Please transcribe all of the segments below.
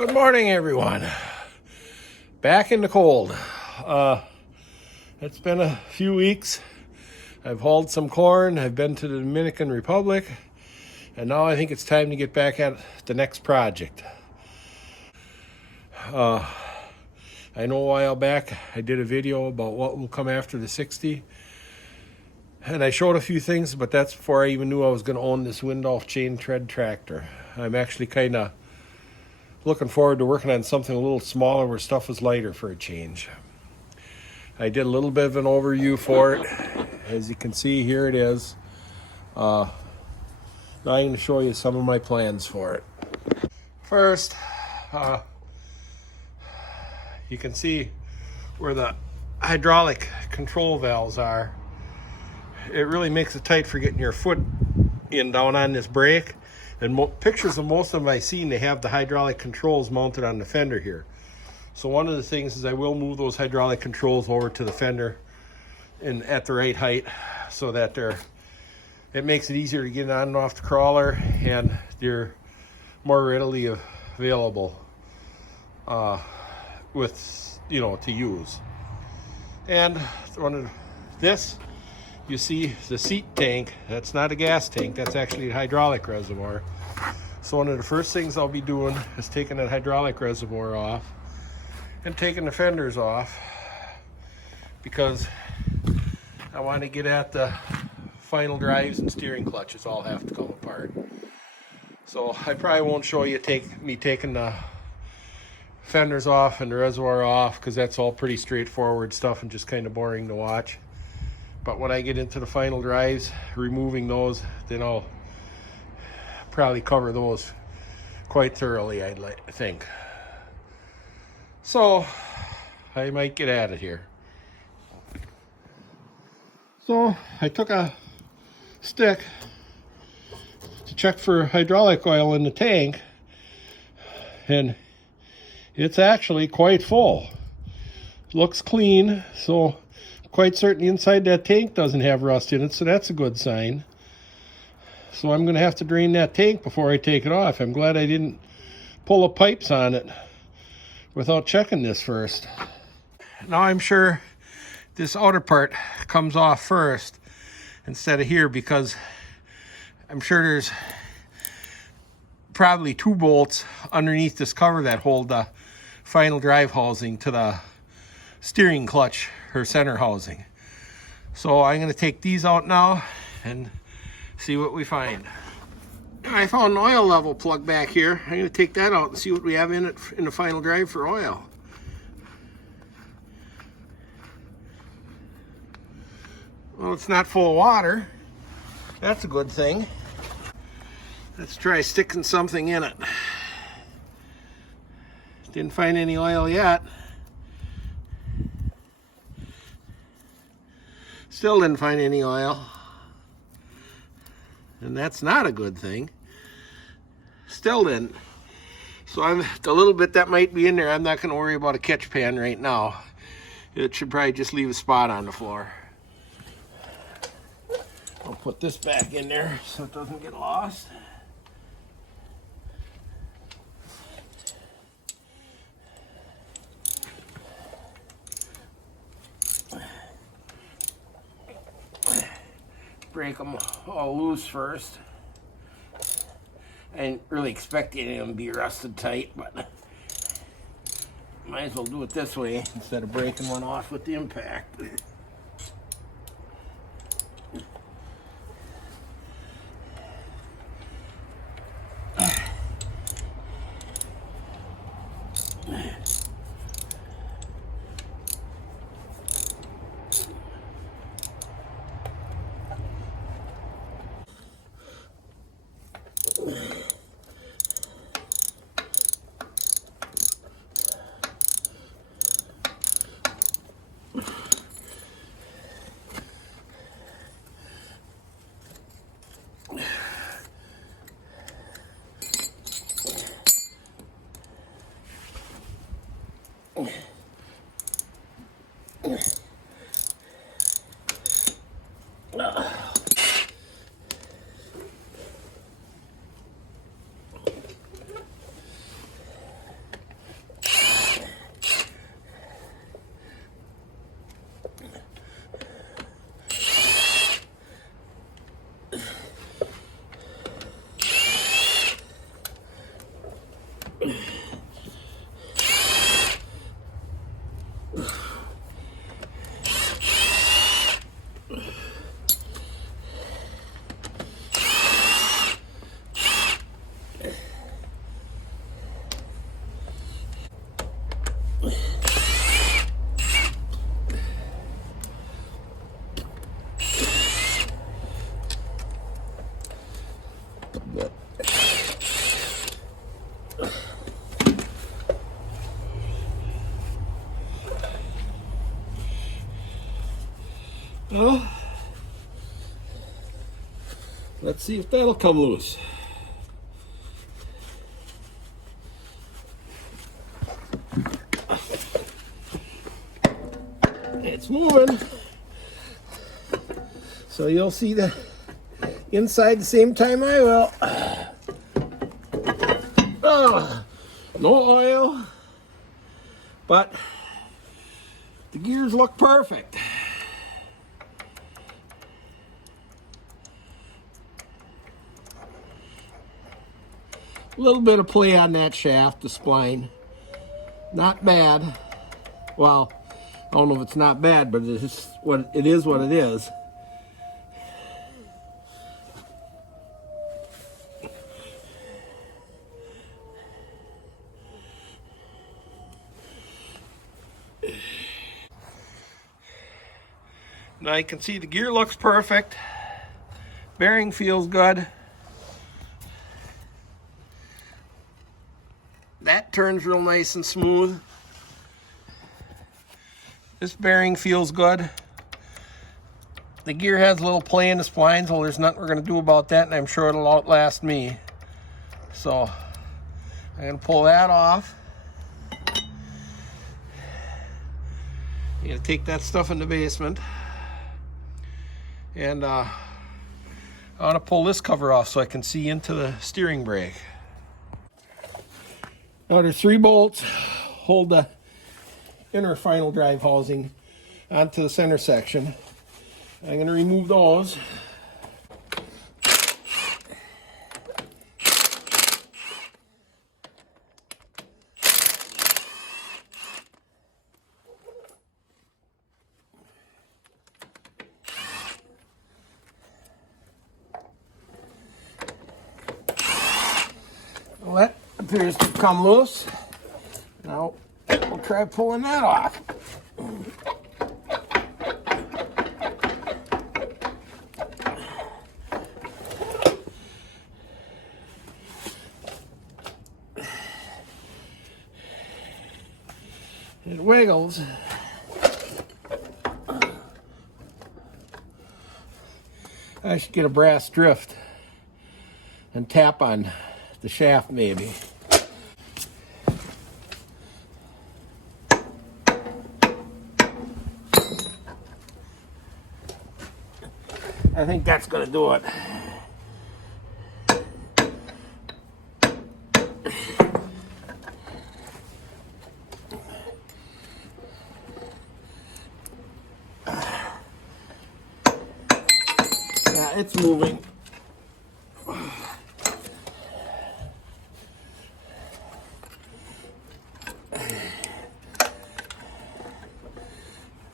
Good morning, everyone. Back in the cold. It's been a few weeks. I've hauled some corn. I've been to the Dominican Republic. And now I think it's time to get back at the next project. I know a while back I did a video about what will come after the 60. And I showed a few things, but that's before I even knew I was going to own this Windolph chain tread tractor. I'm actually kind of looking forward to working on something a little smaller where stuff is lighter for a change. I did a little bit of an overview for it. As you can see, here it is. Now I'm going to show you some of my plans for it. First, you can see where the hydraulic control valves are. It really makes it tight for getting your foot in down on this brake. And pictures of most of them I've seen, they have the hydraulic controls mounted on the fender here. So one of the things is I will move those hydraulic controls over to the fender and at the right height so that it makes it easier to get on and off the crawler, and they're more readily available to use. And one of this, you see the seat tank, that's not a gas tank, that's actually a hydraulic reservoir. So one of the first things I'll be doing is taking that hydraulic reservoir off and taking the fenders off, because I want to get at the final drives and steering clutches all have to come apart. So I probably won't show you me taking the fenders off and the reservoir off, because that's all pretty straightforward stuff and just kind of boring to watch. But when I get into the final drives, removing those, then I'll probably cover those quite thoroughly, I'd like to think. So I might get at it here. So I took a stick to check for hydraulic oil in the tank, and it's actually quite full. It looks clean, so quite certain inside that tank doesn't have rust in it, so that's a good sign. So I'm going to have to drain that tank before I take it off. I'm glad I didn't pull the pipes on it without checking this first. Now I'm sure this outer part comes off first instead of here, because I'm sure there's probably 2 bolts underneath this cover that hold the final drive housing to the steering clutch or center housing. So I'm going to take these out now and see what we find. I found an oil level plug back here. I'm going to take that out and see what we have in it in the final drive for oil. Well, it's not full of water. That's a good thing. Let's try sticking something in it. Didn't find any oil yet. Still didn't find any oil. And that's not a good thing. Still didn't. So the little bit that might be in there, I'm not going to worry about a catch pan right now. It should probably just leave a spot on the floor. I'll put this back in there so it doesn't get lost. Break them all loose first. I didn't really expect any of them to be rusted tight, but might as well do it this way instead of breaking one off with the impact. Well, let's see if that'll come loose. It's moving. So you'll see the inside the same time I will. Oh, no oil, but the gears look perfect. A little bit of play on that shaft, the spline. Not bad. Well, I don't know if it's not bad, but it's what it is. What it is. Now you can see the gear looks perfect. Bearing feels good. That turns real nice and smooth. This bearing feels good. The gear has a little play in the splines. Well, there's nothing we're going to do about that, and I'm sure it'll outlast me. So I'm going to pull that off. I'm going to take that stuff in the basement. And I want to pull this cover off so I can see into the steering brake. Now there's 3 bolts hold the inner final drive housing onto the center section. I'm going to remove those. Well, that appears to come loose. Now we'll try pulling that off. It wiggles. I should get a brass drift and tap on the shaft maybe. I think that's going to do it. Yeah, it's moving.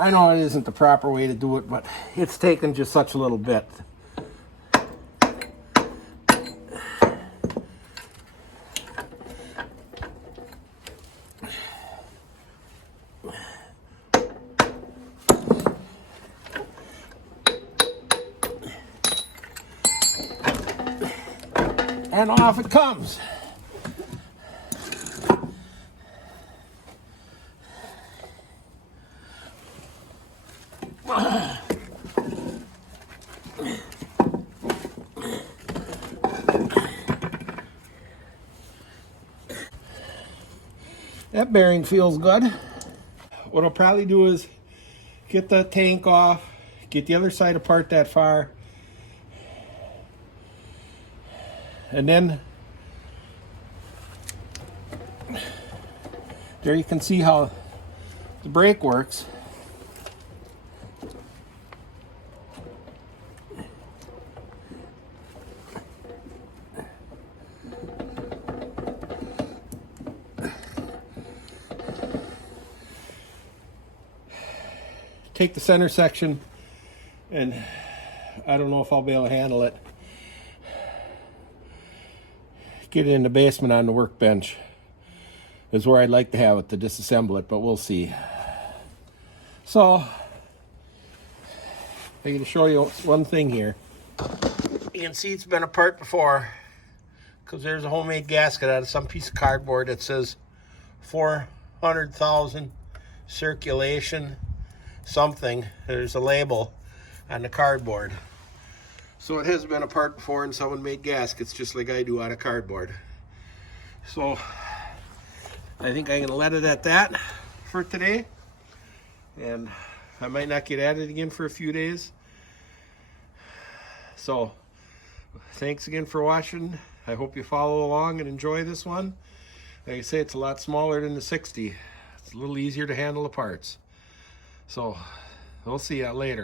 I know it isn't the proper way to do it, but it's taken just such a little bit. And off it comes. That bearing feels good. What I'll probably do is get the tank off, get the other side apart that far, and then there you can see how the brake works. take the center section, and I don't know if I'll be able to handle it. Get it in the basement on the workbench is where I'd like to have it to disassemble it, but we'll see. So I'm going to show you one thing here. You can see it's been apart before because there's a homemade gasket out of some piece of cardboard that says 400,000 circulation something. There's a label on the cardboard. So it has been apart before, and someone made gaskets just like I do out of cardboard. So I think I'm going to let it at that for today. And I might not get at it again for a few days. So thanks again for watching. I hope you follow along and enjoy this one. Like I say, it's a lot smaller than the 60. It's a little easier to handle the parts. So we'll see you later.